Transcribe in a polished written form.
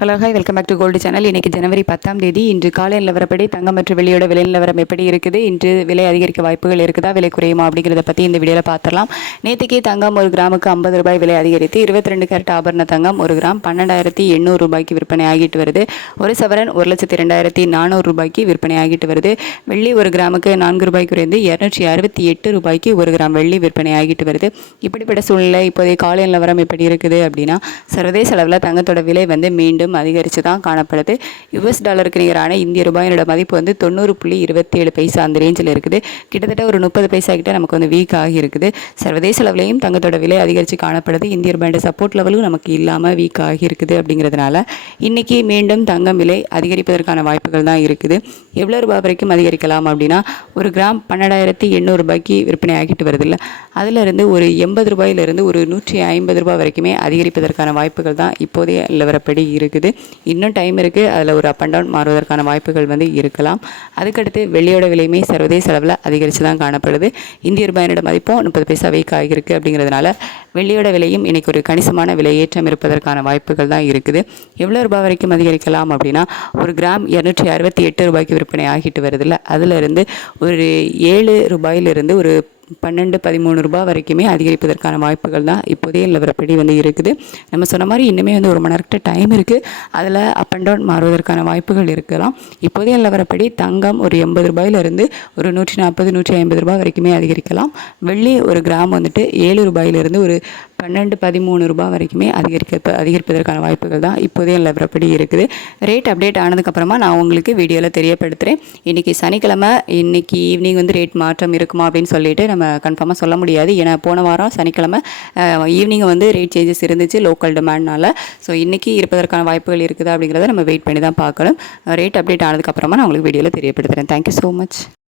Hello hi welcome back to gold channel. இன்றைக்கி ஜனவரி 10ஆம் தேதி. இன்று காலை நிலவரப்படி தங்கம் மற்றும் வெள்ளியோட விலை நிலவரம் எப்படி இருக்குது, இன்று விலை அதிகரிக்க வாய்ப்புகள் இருக்குதா, விலை குறையுமா அப்படிங்கிறத பற்றி இந்த வீடியோவில் பார்த்துடலாம். நேற்றுக்கே தங்கம் ஒரு கிராமுக்கு 50 ரூபாய் விலை அதிகரித்து 22 கேரட் ஆபரண தங்கம் ஒரு கிராம் 12,800 ரூபாய்க்கு விற்பனை ஆகிட்டு வருது. ஒரு சவரன் 1,02,400 ரூபாய்க்கு விற்பனை ஆகிட்டு வருது. வெள்ளி ஒரு கிராமுக்கு 4 ரூபாய் குறைந்து 268 ரூபாய்க்கு ஒரு கிராம் வெள்ளி விற்பனை ஆகிட்டு வருது. இப்படிப்பட்ட சூழ்நிலை இப்போதைய காலை நிலவரம் எப்படி இருக்குது அப்படின்னா, சர்வதேச அளவில் தங்கத்தோட விலை மீண்டும் அதிகரித்து தான் காணப்படுது. யுஎஸ் டாலருக்கு நிகரான இந்திய ரூபாயோட மதிப்பு 90.27 பைசா அந்த ரேஞ்சில் இருக்குது. கிட்டத்தட்ட ஒரு 30 பைசா கிட்ட நமக்கு வீக் ஆகி இருக்குது. சர்வதேச அளவிலையும் தங்கத்தோட விலை அதிகரித்து காணப்படுது. இந்திய ரூபாயோட சப்போர்ட் லெவலும் நமக்கு இல்லாமல் வீக் ஆகி இருக்குது. அப்படிங்கிறதுனால இன்னைக்கு மீண்டும் தங்கம் விலை அதிகரிப்பதற்கான வாய்ப்புகள் தான் இருக்குது. எவ்வளோ ரூபாய் வரைக்கும் அதிகரிக்கலாம் அப்படின்னா, ஒரு கிராம் 12,800 ரூபாய்க்கு விற்பனை ஆகிட்டு வருது இல்லை, அதிலிருந்து ஒரு 80 ரூபாயிலிருந்து ஒரு 150 ரூபாய் வரைக்குமே அதிகரிப்பதற்கான வாய்ப்புகள் தான் இப்போதைய நிலவரப்படி இருக்குது. இன்னும் டைம் இருக்குது, அதில் ஒரு அப் அண்ட் டவுன் மாறுவதற்கான வாய்ப்புகள் இருக்கலாம். அதுக்கடுத்து வெள்ளியோட விலையுமே சர்வதேச அளவில் அதிகரித்து தான் காணப்படுது. இந்திய ரூபாயினோட மதிப்பும் 30 பைசா வீக் ஆகியிருக்கு. அப்படிங்கிறதுனால வெள்ளியோட விலையும் இன்றைக்கி ஒரு கணிசமான விலை ஏற்றம் இருப்பதற்கான வாய்ப்புகள் தான் இருக்குது. எவ்வளோ ரூபாய் வரைக்கும் அதிகரிக்கலாம் அப்படின்னா, ஒரு கிராம் 268 ரூபாய்க்கு விற்பனை ஆகிட்டு வருதில்ல, அதிலிருந்து ஒரு 7 ரூபாயிலிருந்து ஒரு 12-13 ரூபாய் வரைக்குமே அதிகரிப்பதற்கான வாய்ப்புகள் தான் இப்போதைய நிலவரப்படி இருக்குது. நம்ம சொன்ன மாதிரி இன்னுமே ஒரு மணி நேரத்துக்கு டைம் இருக்குது, அதில் அப் அண்ட் டவுன் மாறுவதற்கான வாய்ப்புகள் இருக்கலாம். இப்போதைய நிலவரப்படி தங்கம் ஒரு 80 ரூபாயிலிருந்து ஒரு 140-150 ரூபாய் வரைக்குமே அதிகரிக்கலாம். வெள்ளி ஒரு கிராம் 7 ரூபாயிலிருந்து ஒரு 12-13 ரூபாய் வரைக்குமே அதிகரிப்பதற்கான வாய்ப்புகள் தான் இப்போதைய நிலவரப்படி இருக்குது. ரேட் அப்டேட் ஆனதுக்கப்புறமா நான் உங்களுக்கு வீடியோவில் தெரியப்படுத்துகிறேன். இன்றைக்கி சனிக்கிழமை, இன்றைக்கி ஈவினிங் ரேட் மாற்றம் இருக்குமா அப்படின்னு சொல்லிட்டு நம்ம கன்ஃபார்மாக சொல்ல முடியாது. ஏன்னா போன வாரம் சனிக்கிழமை ஈவினிங் ரேட் சேஞ்சஸ் இருந்துச்சு லோக்கல் டிமாண்ட்னால. ஸோ இன்றைக்கி இருப்பதற்கான வாய்ப்புகள் இருக்குதா அப்படிங்கிறத நம்ம வெயிட் பண்ணி தான் பார்க்கணும். ரேட் அப்டேட் ஆனதுக்கப்புறமா நான் உங்களுக்கு வீடியோவில் தெரியப்படுத்துகிறேன். Thank you so much.